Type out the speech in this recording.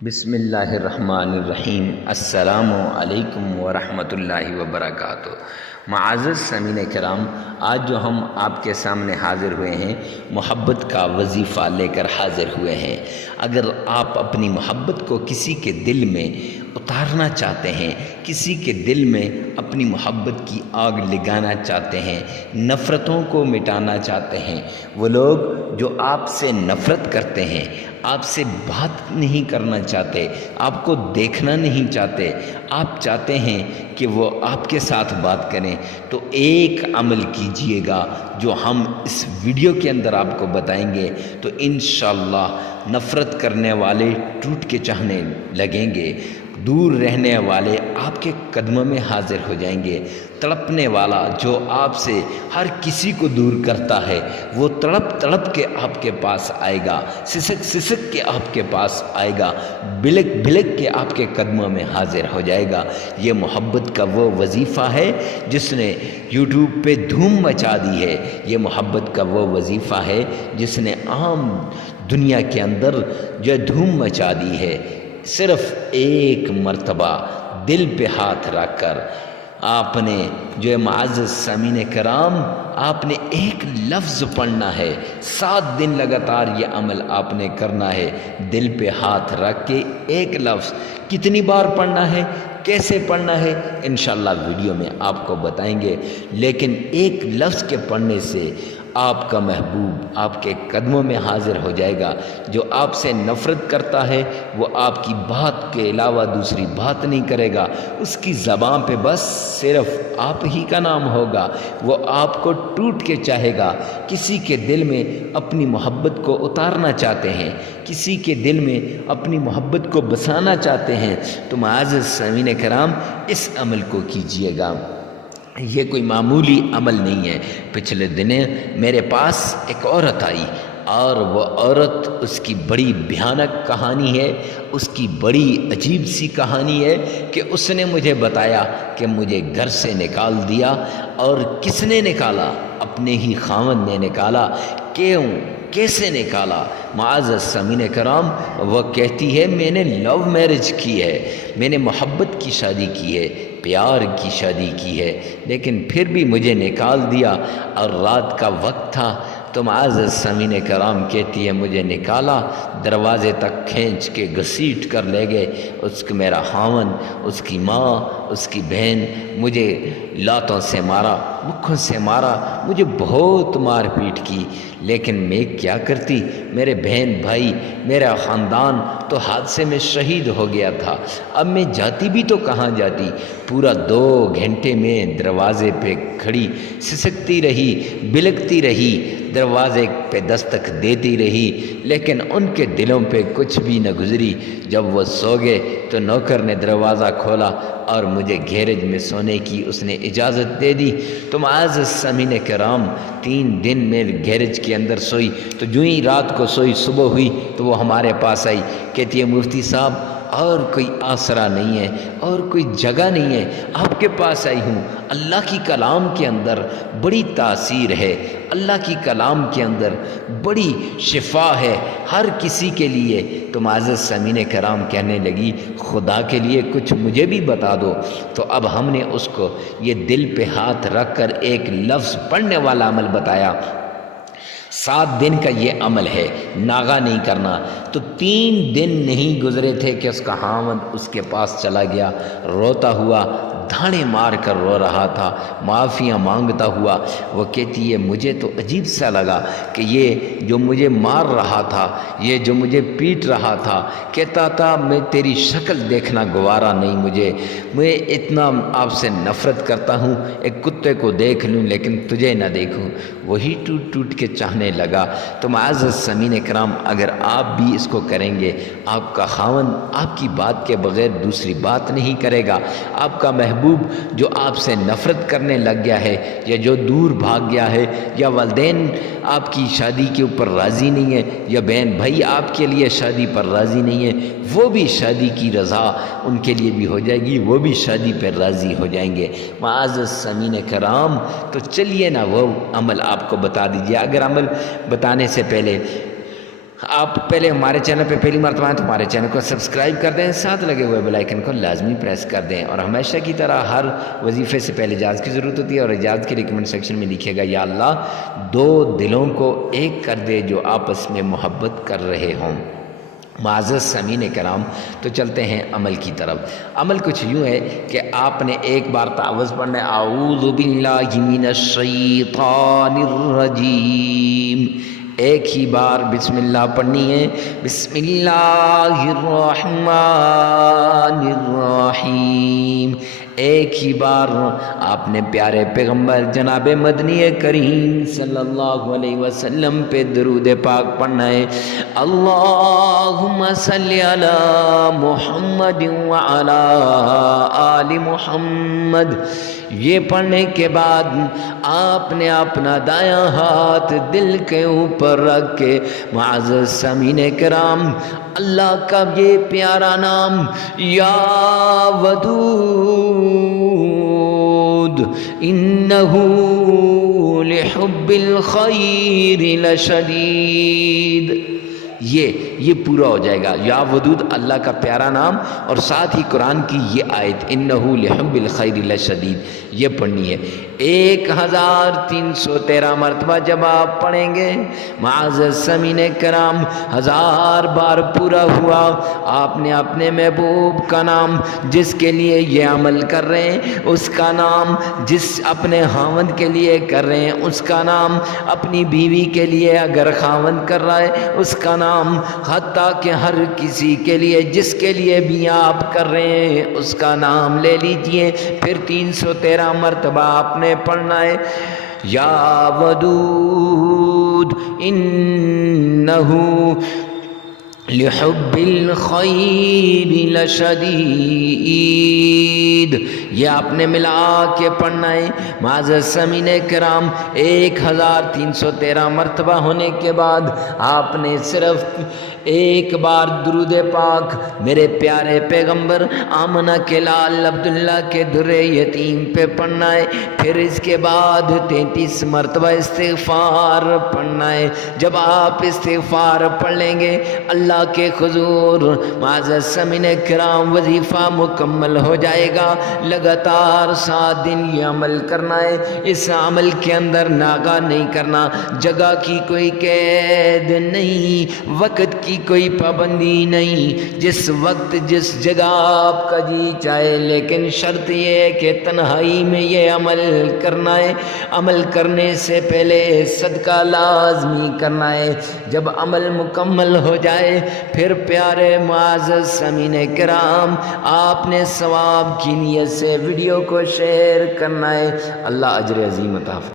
بسم اللہ الرحمن الرحیم۔ السلام علیکم ورحمۃ اللہ وبرکاتہ۔ معزز سامعین کرام، آج جو ہم آپ کے سامنے حاضر ہوئے ہیں، محبت کا وظیفہ لے کر حاضر ہوئے ہیں۔ اگر آپ اپنی محبت کو کسی کے دل میں اتارنا چاہتے ہیں، کسی کے دل میں اپنی محبت کی آگ لگانا چاہتے ہیں، نفرتوں کو مٹانا چاہتے ہیں، وہ لوگ جو آپ سے نفرت کرتے ہیں، آپ سے بات نہیں کرنا چاہتے، آپ کو دیکھنا نہیں چاہتے، آپ چاہتے ہیں کہ وہ آپ کے ساتھ بات کریں، تو ایک عمل کیجئے گا جو ہم اس ویڈیو کے اندر آپ کو بتائیں گے، تو انشاءاللہ نفرت کرنے والے ٹوٹ کے چاہنے لگیں گے، دور رہنے والے آپ کے قدموں میں حاضر ہو جائیں گے، تڑپنے والا جو آپ سے ہر کسی کو دور کرتا ہے، وہ تڑپ تڑپ کے آپ کے پاس آئے گا، سسک سسک کے آپ کے پاس آئے گا، بلک بلک کے آپ کے قدموں میں حاضر ہو جائے گا۔ یہ محبت کا وہ وظیفہ ہے جس نے یوٹیوب پہ دھوم مچا دی ہے، یہ محبت کا وہ وظیفہ ہے جس نے عام دنیا کے اندر جو دھوم مچا دی ہے۔ صرف ایک مرتبہ دل پہ ہاتھ رکھ کر آپ نے جو معزز سامعین کرام، آپ نے ایک لفظ پڑھنا ہے، 7 دن لگاتار یہ عمل آپ نے کرنا ہے، دل پہ ہاتھ رکھ کے ایک لفظ۔ کتنی بار پڑھنا ہے، کیسے پڑھنا ہے، انشاءاللہ ویڈیو میں آپ کو بتائیں گے، لیکن ایک لفظ کے پڑھنے سے آپ کا محبوب آپ کے قدموں میں حاضر ہو جائے گا۔ جو آپ سے نفرت کرتا ہے وہ آپ کی بات کے علاوہ دوسری بات نہیں کرے گا، اس کی زبان پہ بس صرف آپ ہی کا نام ہوگا، وہ آپ کو ٹوٹ کے چاہے گا۔ کسی کے دل میں اپنی محبت کو اتارنا چاہتے ہیں، کسی کے دل میں اپنی محبت کو بسانا چاہتے ہیں، تو معزز سامعین کرام اس عمل کو کیجئے گا۔ یہ کوئی معمولی عمل نہیں ہے۔ پچھلے دنوں میرے پاس ایک عورت آئی، اور وہ عورت، اس کی بڑی بھیانک کہانی ہے، اس کی بڑی عجیب سی کہانی ہے کہ اس نے مجھے بتایا کہ مجھے گھر سے نکال دیا، اور کس نے نکالا؟ اپنے ہی خاوند نے نکالا۔ کیوں؟ کیسے نکالا؟ معزز سامعین کرام، وہ کہتی ہے میں نے لو میرج کی ہے، میں نے محبت کی شادی کی ہے، پیار کی شادی کی ہے، لیکن پھر بھی مجھے نکال دیا، اور رات کا وقت تھا۔ تو معزز سامعین کرام کہتی ہے مجھے نکالا، دروازے تک کھینچ کے گھسیٹ کر لے گئے، اس کو میرا خاوند، اس کی ماں، اس کی بہن، مجھے لاتوں سے مارا، مکھوں سے مارا، مجھے بہت مار پیٹ کی، لیکن میں کیا کرتی؟ میرے بہن بھائی، میرا خاندان تو حادثے میں شہید ہو گیا تھا، اب میں جاتی بھی تو کہاں جاتی؟ پورا 2 گھنٹے میں دروازے پہ کھڑی سسکتی رہی، بلکتی رہی، دروازے پہ دستک دیتی رہی، لیکن ان کے دلوں پہ کچھ بھی نہ گزری۔ جب وہ سو گئے تو نوکر نے دروازہ کھولا اور مجھے گیرج میں سونے کی اس نے اجازت دے دی۔ تو معزز سامعین کرام 3 دن میں گیرج کے اندر سوئی، تو جو ہی رات کو سوئی، صبح ہوئی تو وہ ہمارے پاس آئی، کہتی ہے مفتی صاحب اور کوئی آسرا نہیں ہے، اور کوئی جگہ نہیں ہے، آپ کے پاس آئی ہوں۔ اللہ کی کلام کے اندر بڑی تاثیر ہے، اللہ کی کلام کے اندر بڑی شفا ہے ہر کسی کے لیے۔ تو معزز سامعین کرام کہنے لگی خدا کے لیے کچھ مجھے بھی بتا دو۔ تو اب ہم نے اس کو یہ دل پہ ہاتھ رکھ کر ایک لفظ پڑھنے والا عمل بتایا۔ 7 دن کا یہ عمل ہے، ناغہ نہیں کرنا۔ تو 3 دن نہیں گزرے تھے کہ اس کا خاوند اس کے پاس چلا گیا، روتا ہوا، دھاڑے مار کر رو رہا تھا، معافیاں مانگتا ہوا۔ وہ کہتی ہے مجھے تو عجیب سا لگا کہ یہ جو مجھے مار رہا تھا، یہ جو مجھے پیٹ رہا تھا، کہتا تھا میں تیری شکل دیکھنا گوارا نہیں مجھے، میں اتنا آپ سے نفرت کرتا ہوں، ایک کتے کو دیکھ لوں لیکن تجھے نہ دیکھوں۔ وہی ٹوٹ ٹوٹ کے چاہنے لگا۔ تو معزز سامعین کرام، اگر آپ بھی اس کو کریں گے، آپ کا خاوند آپ کی بات کے بغیر دوسری بات نہیں کرے گا، آپ کا محبوب جو آپ سے نفرت کرنے لگ گیا ہے، یا جو دور بھاگ گیا ہے، یا والدین آپ کی شادی کے اوپر راضی نہیں ہے، یا بہن بھائی آپ کے لیے شادی پر راضی نہیں ہے، وہ بھی شادی کی رضا ان کے لیے بھی ہو جائے گی، وہ بھی شادی پر راضی ہو جائیں گے۔ معزز سامعین کرام، تو چلیے نا وہ عمل آپ کو بتا دیجیے۔ اگر عمل بتانے سے پہلے آپ پہلے ہمارے چینل پہ پہلی مرتبہ ہیں تو ہمارے چینل کو سبسکرائب کر دیں، ساتھ لگے ہوئے بیل آئیکن کو لازمی پریس کر دیں، اور ہمیشہ کی طرح ہر وظیفے سے پہلے اجازت کی ضرورت ہوتی ہے، اور اجازت کے لیے کمنٹ سیکشن میں لکھے گا یا اللہ دو دلوں کو ایک کر دے جو آپس میں محبت کر رہے ہوں۔ معزز سامعین کرام، تو چلتے ہیں عمل کی طرف۔ عمل کچھ یوں ہے کہ آپ نے ایک بار تعوذ پڑھنا ہے، اعوذ باللہ من الشیطان الرجیم، ایک ہی بار بسم اللہ پڑھنی ہے، بسم اللہ الرحمن الرحیم، ایک ہی بار آپ نے پیارے پیغمبر جناب مدنی کریم صلی اللہ علیہ وسلم پہ درود پاک پڑھنا ہے، اللہم صلی علی محمد وعلی آل محمد۔ یہ پڑھنے کے بعد آپ نے اپنا دایاں ہاتھ دل کے اوپر رکھ کے معزز سامعین کرام اللہ کا یہ پیارا نام یا ودود انہو لحب الخیر لشدید، یہ پورا ہو جائے گا، یا ودود اللہ کا پیارا نام، اور ساتھ ہی قرآن کی یہ آیت انہو لحب الخیر لشدید یہ پڑھنی ہے 1313 مرتبہ۔ جب آپ پڑھیں گے معزز سامعین کرام 1000 بار پورا ہوا، آپ نے اپنے محبوب کا نام جس کے لیے یہ عمل کر رہے ہیں اس کا نام، جس اپنے خاوند کے لیے کر رہے ہیں اس کا نام، اپنی بیوی کے لیے اگر خاوند کر رہا ہے اس کا نام، حتیٰ کہ ہر کسی کے لیے جس کے لیے بھی آپ کر رہے ہیں اس کا نام لے لیجئے، پھر 313 مرتبہ آپ نے پڑھنا ہے یا ودود انہو لحب الخیر لشدید، یہ آپ نے ملا کے پڑھنا ہے معزز سامعین کرام 1313 مرتبہ ہونے کے بعد آپ نے صرف ایک بار درود پاک میرے پیارے پیغمبر آمنہ کے لال عبداللہ کے در یتیم پہ پڑھنا ہے، پھر اس کے بعد 33 مرتبہ استغفار پڑھنا ہے۔ جب آپ استغفار پڑھ لیں گے اللہ کے حضور معزز سامعین کرام وظیفہ مکمل ہو جائے گا۔ لگاتار 7 دن یہ عمل کرنا ہے، اس عمل کے اندر ناغہ نہیں کرنا، جگہ کی کوئی قید نہیں، وقت کی کوئی پابندی نہیں، جس وقت جس جگہ آپ کا جی چاہے، لیکن شرط یہ ہے کہ تنہائی میں یہ عمل کرنا ہے۔ عمل کرنے سے پہلے صدقہ لازمی کرنا ہے۔ جب عمل مکمل ہو جائے پھر پیارے معزز سامعین کرام آپ نے ثواب کی نیت سے ویڈیو کو شیئر کرنا ہے۔ اللہ اجر عظیم عطا فرمائے۔